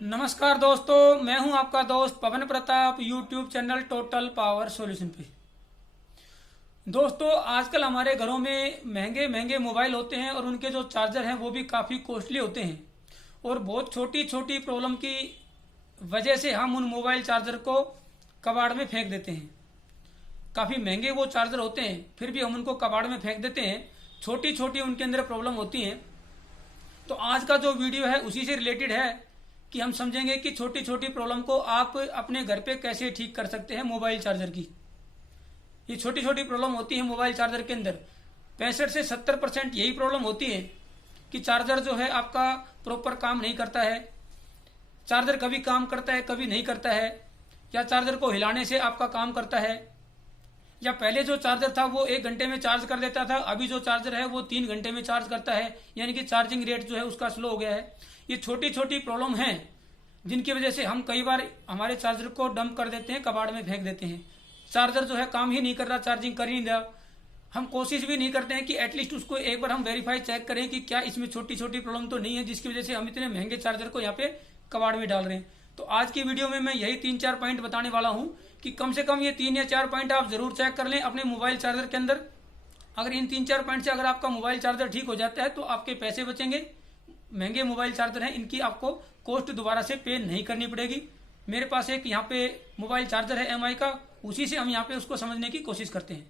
नमस्कार दोस्तों, मैं हूं आपका दोस्त Pawan Pratap YouTube channel total power solution पे। दोस्तों, आजकल हमारे घरों में महंगे महंगे मोबाइल होते हैं और उनके जो चार्जर हैं वो भी काफ़ी कॉस्टली होते हैं और बहुत छोटी छोटी प्रॉब्लम की वजह से हम उन मोबाइल चार्जर को कबाड़ में फेंक देते हैं। काफ़ी महंगे वो चार्जर होते हैं, फिर भी हम उनको कबाड़ में फेंक देते हैं। छोटी छोटी उनके अंदर प्रॉब्लम होती हैं। तो आज का जो वीडियो है उसी से रिलेटेड है कि हम समझेंगे कि छोटी छोटी प्रॉब्लम को आप अपने घर पे कैसे ठीक कर सकते हैं मोबाइल चार्जर की। ये छोटी छोटी प्रॉब्लम होती है मोबाइल चार्जर के अंदर। 65 से 70% यही प्रॉब्लम होती है कि चार्जर जो है आपका प्रॉपर काम नहीं करता है। चार्जर कभी काम करता है, कभी नहीं करता है, या चार्जर को हिलाने से आपका काम करता है, या पहले जो चार्जर था वो 1 घंटे में चार्ज कर देता था, अभी जो चार्जर है वो 3 घंटे में चार्ज करता है, यानी कि चार्जिंग रेट जो है उसका स्लो हो गया है। ये छोटी छोटी प्रॉब्लम हैं जिनकी वजह से हम कई बार हमारे चार्जर को डंप कर देते हैं, कबाड़ में फेंक देते हैं। चार्जर जो है काम ही नहीं कर रहा, चार्जिंग कर ही नहीं रहा। हम कोशिश भी नहीं करते हैं कि एटलीस्ट उसको एक बार हम वेरीफाई चेक करें कि क्या इसमें छोटी छोटी प्रॉब्लम तो नहीं है जिसकी वजह से हम इतने महंगे चार्जर को यहाँ पे कबाड़ में डाल रहे हैं। तो आज की वीडियो में मैं यही 3-4 पॉइंट बताने वाला हूँ कि कम से कम ये 3 या 4 पॉइंट आप जरूर चेक कर लें अपने मोबाइल चार्जर के अंदर। अगर इन 3-4 पॉइंट से अगर आपका मोबाइल चार्जर ठीक हो जाता है तो आपके पैसे बचेंगे। महंगे मोबाइल चार्जर हैं, इनकी आपको कॉस्ट दोबारा से पे नहीं करनी पड़ेगी। मेरे पास एक यहाँ पे मोबाइल चार्जर है एमआई का, उसी से हम यहाँ पे उसको समझने की कोशिश करते हैं।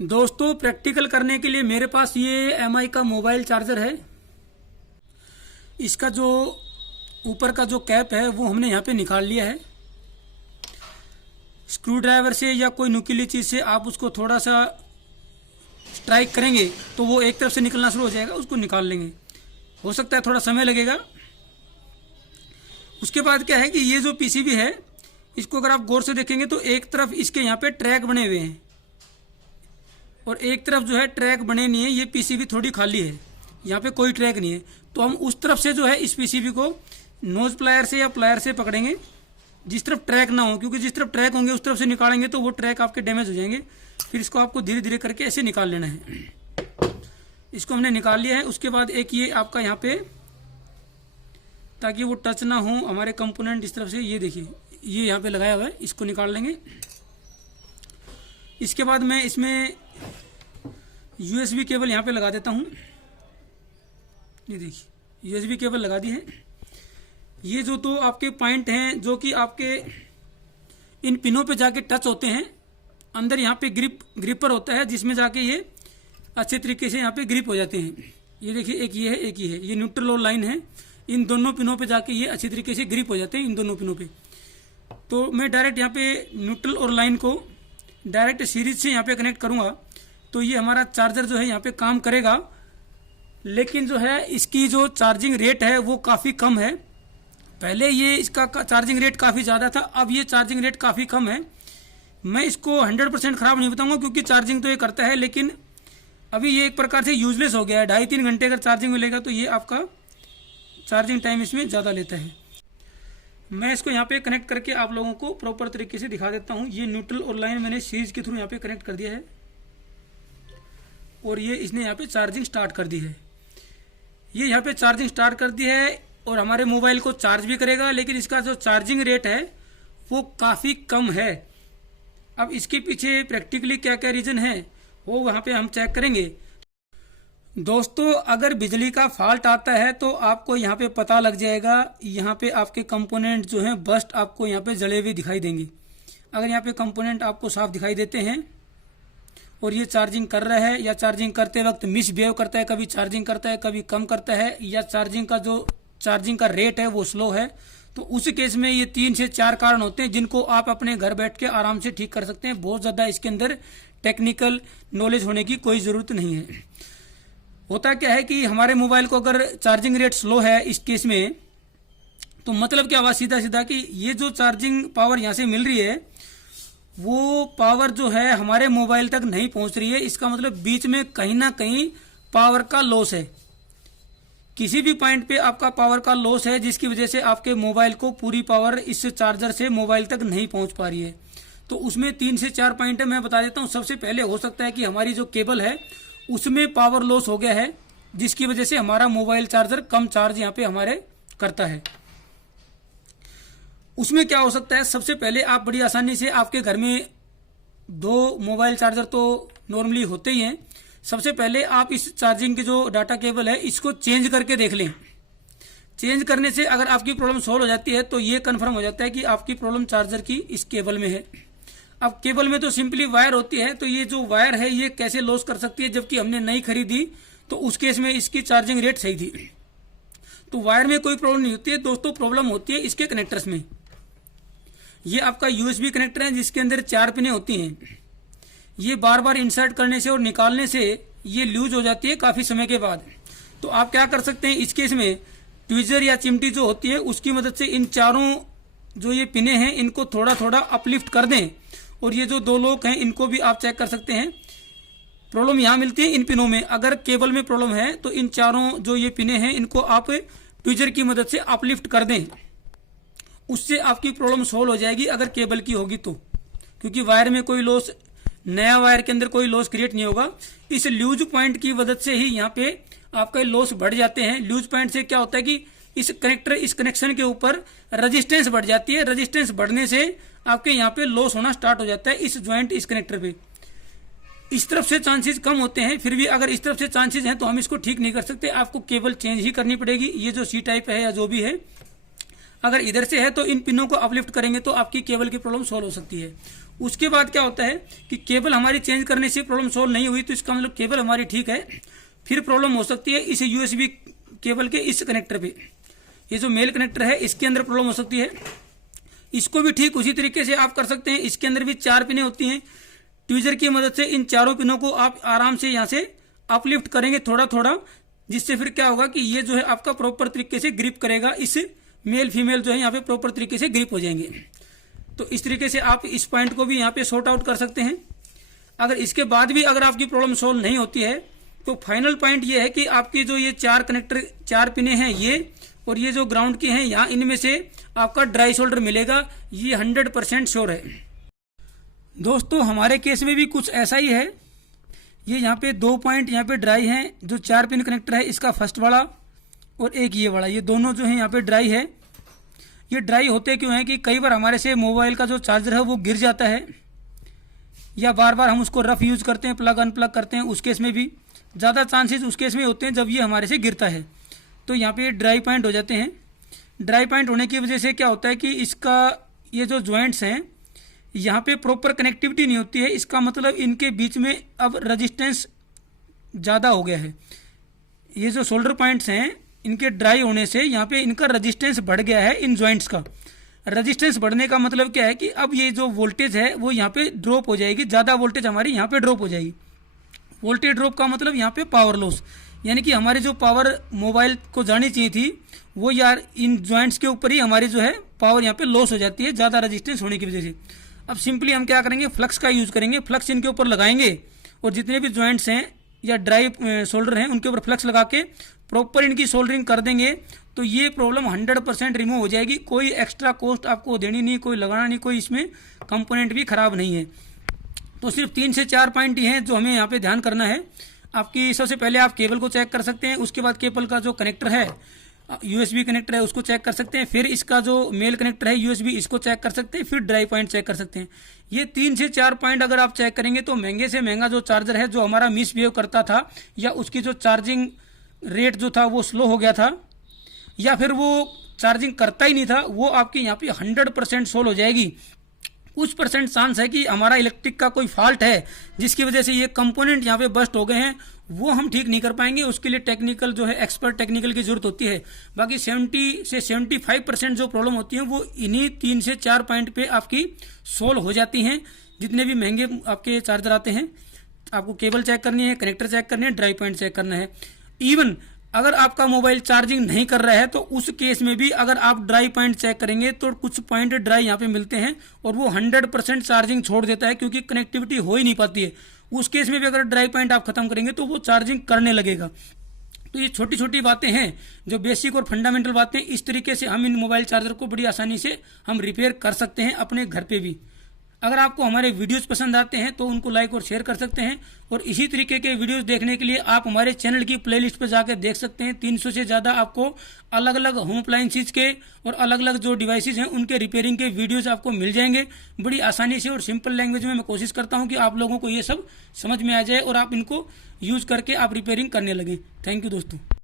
दोस्तों, प्रैक्टिकल करने के लिए मेरे पास ये एमआई का मोबाइल चार्जर है। इसका जो ऊपर का जो कैप है वो हमने यहाँ पे निकाल लिया है। स्क्रू ड्राइवर से या कोई नुकीली चीज से आप उसको थोड़ा सा स्ट्राइक करेंगे तो वो एक तरफ से निकलना शुरू हो जाएगा, उसको निकाल लेंगे। हो सकता है थोड़ा समय लगेगा। उसके बाद क्या है कि ये जो पीसीबी है इसको अगर आप गौर से देखेंगे तो एक तरफ इसके यहाँ पे ट्रैक बने हुए हैं और एक तरफ जो है ट्रैक बने नहीं है। ये पीसीबी थोड़ी खाली है, यहाँ पे कोई ट्रैक नहीं है। तो हम उस तरफ से जो है इस पीसीबी को नोज प्लायर से या प्लायर से पकड़ेंगे जिस तरफ ट्रैक ना हो, क्योंकि जिस तरफ ट्रैक होंगे उस तरफ से निकालेंगे तो वो ट्रैक आपके डैमेज हो जाएंगे। फिर इसको आपको धीरे धीरे करके ऐसे निकाल लेना है। इसको हमने निकाल लिया है। उसके बाद एक ये आपका यहाँ पे, ताकि वो टच ना हो हमारे कंपोनेंट इस तरफ से, ये देखिए ये यहाँ पे लगाया हुआ है, इसको निकाल लेंगे। इसके बाद मैं इसमें यूएसबी केबल यहाँ पे लगा देता हूँ। ये देखिए यूएसबी केबल लगा दी है। ये जो तो आपके पॉइंट हैं जो कि आपके इन पिनों पे जाके टच होते हैं, अंदर यहाँ पे ग्रिपर होता है जिसमें जाके ये अच्छे तरीके से यहाँ पे ग्रिप हो जाते हैं। ये देखिए एक ये है, एक ये है, ये न्यूट्रल और लाइन है। इन दोनों पिनों पे जाके ये अच्छी तरीके से ग्रिप हो जाते हैं इन दोनों पिनों पे। तो मैं डायरेक्ट यहाँ पे न्यूट्रल और लाइन को डायरेक्ट सीरीज से यहाँ पे कनेक्ट करूँगा तो ये हमारा चार्जर जो है यहाँ पे काम करेगा। लेकिन जो है इसकी जो चार्जिंग रेट है वो काफ़ी कम है। पहले ये इसका चार्जिंग रेट काफ़ी ज़्यादा था, अब ये चार्जिंग रेट काफ़ी कम है। मैं इसको 100% ख़राब नहीं बताऊँगा क्योंकि चार्जिंग तो ये करता है, लेकिन अभी ये एक प्रकार से यूजलेस हो गया है। 2.5-3 घंटे अगर चार्जिंग मिलेगा तो ये आपका चार्जिंग टाइम इसमें ज़्यादा लेता है। मैं इसको यहाँ पे कनेक्ट करके आप लोगों को प्रॉपर तरीके से दिखा देता हूँ। ये न्यूट्रल और लाइन मैंने सीरीज के थ्रू यहाँ पे कनेक्ट कर दिया है और ये इसने यहाँ पे चार्जिंग स्टार्ट कर दी है। ये यहाँ पे चार्जिंग स्टार्ट कर दी है और हमारे मोबाइल को चार्ज भी करेगा, लेकिन इसका जो चार्जिंग रेट है वो काफ़ी कम है। अब इसके पीछे प्रैक्टिकली क्या क्या रीज़न है वो वहाँ पे हम चेक करेंगे। दोस्तों, अगर बिजली का फॉल्ट आता है तो आपको यहाँ पे पता लग जाएगा। यहाँ पे आपके कंपोनेंट जो हैं बस्ट आपको यहाँ पे जले हुए दिखाई देंगे। अगर यहाँ पे कंपोनेंट आपको साफ दिखाई देते हैं और ये चार्जिंग कर रहा है या चार्जिंग करते वक्त मिसबिहेव करता है, कभी चार्जिंग करता है कभी कम करता है, या चार्जिंग का रेट है वो स्लो है, तो उस केस में ये 3 से 4 कारण होते हैं जिनको आप अपने घर बैठ के आराम से ठीक कर सकते हैं। बहुत ज़्यादा इसके अंदर टेक्निकल नॉलेज होने की कोई ज़रूरत नहीं है। होता क्या है कि हमारे मोबाइल को अगर चार्जिंग रेट स्लो है इस केस में, तो मतलब क्या हुआ सीधा सीधा कि ये जो चार्जिंग पावर यहाँ से मिल रही है वो पावर जो है हमारे मोबाइल तक नहीं पहुँच रही है। इसका मतलब बीच में कहीं ना कहीं पावर का लॉस है। किसी भी पॉइंट पे आपका पावर का लॉस है जिसकी वजह से आपके मोबाइल को पूरी पावर इस चार्जर से मोबाइल तक नहीं पहुंच पा रही है। तो उसमें 3 से 4 पॉइंट है, मैं बता देता हूं। सबसे पहले हो सकता है कि हमारी जो केबल है उसमें पावर लॉस हो गया है जिसकी वजह से हमारा मोबाइल चार्जर कम चार्ज यहाँ पे हमारे करता है। उसमें क्या हो सकता है, सबसे पहले आप बड़ी आसानी से, आपके घर में 2 मोबाइल चार्जर तो नॉर्मली होते ही हैं, सबसे पहले आप इस चार्जिंग के जो डाटा केबल है इसको चेंज करके देख लें। चेंज करने से अगर आपकी प्रॉब्लम सॉल्व हो जाती है तो ये कंफर्म हो जाता है कि आपकी प्रॉब्लम चार्जर की इस केबल में है। अब केबल में तो सिंपली वायर होती है, तो ये जो वायर है ये कैसे लॉस कर सकती है, जबकि हमने नई खरीदी तो उस केस में इसकी चार्जिंग रेट सही थी। तो वायर में कोई प्रॉब्लम नहीं होती है दोस्तों, प्रॉब्लम होती है इसके कनेक्टर्स में। ये आपका यूएसबी कनेक्टर है जिसके अंदर 4 पिनें होती हैं। ये बार बार इंसर्ट करने से और निकालने से ये लूज हो जाती है काफी समय के बाद। तो आप क्या कर सकते हैं, इस केस में ट्वीजर या चिमटी जो होती है उसकी मदद से इन चारों जो ये पिने हैं इनको थोड़ा थोड़ा अपलिफ्ट कर दें, और ये जो 2 लॉक हैं इनको भी आप चेक कर सकते हैं। प्रॉब्लम यहाँ मिलती है इन पिनों में, अगर केबल में प्रॉब्लम है तो इन चारों जो ये पिने हैं इनको आप ट्वीजर की मदद से अपलिफ्ट कर दें, उससे आपकी प्रॉब्लम सोल्व हो जाएगी अगर केबल की होगी तो, क्योंकि वायर में कोई लॉस, नया वायर के अंदर कोई लॉस क्रिएट नहीं होगा। इस लूज पॉइंट की मदद से ही यहाँ पे आपके लॉस बढ़ जाते हैं। लूज पॉइंट से क्या होता है कि इस कनेक्शन के ऊपर रेजिस्टेंस बढ़ जाती है, रेजिस्टेंस बढ़ने से आपके यहाँ पे लॉस होना स्टार्ट हो जाता है इस ज्वाइंट, इस कनेक्टर पे। इस तरफ से चांसेस कम होते हैं, फिर भी अगर इस तरफ से चांसेस हैं तो हम इसको ठीक नहीं कर सकते, आपको केबल चेंज ही करनी पड़ेगी। ये जो सी टाइप है या जो भी है, अगर इधर से है तो इन पिनों को अपलिफ्ट करेंगे तो आपकी केबल की प्रॉब्लम सॉल्व हो सकती है। उसके बाद क्या होता है कि केबल हमारी चेंज करने से प्रॉब्लम सॉल्व नहीं हुई तो इसका मतलब केबल हमारी ठीक है, फिर प्रॉब्लम हो सकती है इस यूएसबी केबल के इस कनेक्टर पे। ये जो मेल कनेक्टर है इसके अंदर प्रॉब्लम हो सकती है, इसको भी ठीक उसी तरीके से आप कर सकते हैं। इसके अंदर भी 4 पिनें होती हैं, ट्वीजर की मदद से इन चारों पिनों को आप आराम से यहाँ से अपलिफ्ट करेंगे थोड़ा थोड़ा, जिससे फिर क्या होगा कि ये जो है आपका प्रॉपर तरीके से ग्रिप करेगा, इस मेल फीमेल जो है यहाँ पे प्रॉपर तरीके से ग्रिप हो जाएंगे। तो इस तरीके से आप इस पॉइंट को भी यहाँ पे सॉर्ट आउट कर सकते हैं। अगर इसके बाद भी अगर आपकी प्रॉब्लम सॉल्व नहीं होती है तो फाइनल पॉइंट ये है कि आपकी जो ये 4 कनेक्टर, 4 पिने हैं ये, और ये जो ग्राउंड की हैं यहाँ, इनमें से आपका ड्राई शोल्डर मिलेगा, ये 100% श्योर है। दोस्तों हमारे केस में भी कुछ ऐसा ही है। ये यहाँ पे 2 पॉइंट यहाँ पे ड्राई हैं, जो 4 पिन कनेक्टर है इसका फर्स्ट वाला और एक ये वाला, ये दोनों जो है यहाँ पे ड्राई है। ये ड्राई होते क्यों है कि कई बार हमारे से मोबाइल का जो चार्जर है वो गिर जाता है, या बार बार हम उसको रफ यूज करते हैं, प्लग अनप्लग करते हैं, उस केस में भी ज़्यादा चांसेस उस केस में होते हैं जब ये हमारे से गिरता है। तो यहाँ पे ड्राई पॉइंट हो जाते हैं। ड्राई पॉइंट होने की वजह से क्या होता है कि इसका ये जो जॉइंट्स हैं यहाँ पे प्रॉपर कनेक्टिविटी नहीं होती है, इसका मतलब इनके बीच में अब रजिस्टेंस ज़्यादा हो गया है। ये जो शोल्डर पॉइंट्स हैं इनके ड्राई होने से यहाँ पे इनका रजिस्टेंस बढ़ गया है। इन जॉइंट्स का रजिस्टेंस बढ़ने का मतलब क्या है कि अब ये जो वोल्टेज है वो यहाँ पे ड्रॉप हो जाएगी, ज़्यादा वोल्टेज हमारी यहाँ पे ड्रॉप हो जाएगी। वोल्टेज ड्रॉप का मतलब यहाँ पे पावर लॉस, यानी कि हमारी जो पावर मोबाइल को जानी चाहिए थी वो यार इन जॉइंट्स के ऊपर ही हमारी जो है पावर यहाँ पे लॉस हो जाती है ज़्यादा रजिस्टेंस होने की वजह से। अब सिंपली हम क्या करेंगे, फ्लक्स का यूज़ करेंगे, फ्लक्स इनके ऊपर लगाएंगे और जितने भी जॉइंट्स हैं या ड्राई शोल्डर हैं उनके ऊपर फ्लक्स लगा के प्रॉपर इनकी सोल्डरिंग कर देंगे तो ये प्रॉब्लम 100% रिमूव हो जाएगी। कोई एक्स्ट्रा कॉस्ट आपको देनी नहीं, कोई लगाना नहीं, कोई इसमें कंपोनेंट भी खराब नहीं है। तो सिर्फ 3 से 4 पॉइंट ही हैं जो हमें यहाँ पे ध्यान करना है। आपकी सबसे पहले आप केबल को चेक कर सकते हैं, उसके बाद केबल का जो कनेक्टर है यूएसबी कनेक्टर है उसको चेक कर सकते हैं, फिर इसका जो मेल कनेक्टर है यूएसबी इसको चेक कर सकते हैं, फिर ड्राई पॉइंट चेक कर सकते हैं। ये 3 से 4 पॉइंट अगर आप चेक करेंगे तो महंगे से महंगा जो चार्जर है जो हमारा मिसबिहेव करता था या उसकी जो चार्जिंग रेट जो था वो स्लो हो गया था या फिर वो चार्जिंग करता ही नहीं था, वो आपकी यहाँ पे 100% सोल्व हो जाएगी। कुछ परसेंट चांस है कि हमारा इलेक्ट्रिक का कोई फॉल्ट है जिसकी वजह से ये कंपोनेंट यहाँ पे बस्ट हो गए हैं, वो हम ठीक नहीं कर पाएंगे। उसके लिए टेक्निकल जो है एक्सपर्ट टेक्निकल की जरूरत होती है। बाकी 70 से 75% जो प्रॉब्लम होती है वो इन्हीं 3 से 4 पॉइंट पे आपकी सोल्व हो जाती हैं। जितने भी महंगे आपके चार्जर आते हैं आपको केबल चेक करनी है, कनेक्टर चेक करनी है, ड्राई पॉइंट चेक करना है। इवन अगर आपका मोबाइल चार्जिंग नहीं कर रहा है तो उस केस में भी अगर आप ड्राई पॉइंट चेक करेंगे तो कुछ पॉइंट ड्राई यहाँ पे मिलते हैं और वो 100% चार्जिंग छोड़ देता है क्योंकि कनेक्टिविटी हो ही नहीं पाती है। उस केस में भी अगर ड्राई पॉइंट आप खत्म करेंगे तो वो चार्जिंग करने लगेगा। तो ये छोटी छोटी बातें हैं जो बेसिक और फंडामेंटल बातें, इस तरीके से हम इन मोबाइल चार्जर को बड़ी आसानी से हम रिपेयर कर सकते हैं अपने घर पे भी। अगर आपको हमारे वीडियोस पसंद आते हैं तो उनको लाइक और शेयर कर सकते हैं। और इसी तरीके के वीडियोस देखने के लिए आप हमारे चैनल की प्लेलिस्ट पर जाकर देख सकते हैं। 300 से ज़्यादा आपको अलग अलग होम अप्लायंसेज के और अलग अलग जो डिवाइसेज हैं उनके रिपेयरिंग के वीडियोस आपको मिल जाएंगे। बड़ी आसानी से और सिंपल लैंग्वेज में मैं कोशिश करता हूँ कि आप लोगों को ये सब समझ में आ जाए और आप इनको यूज़ करके आप रिपेयरिंग करने लगें। थैंक यू दोस्तों।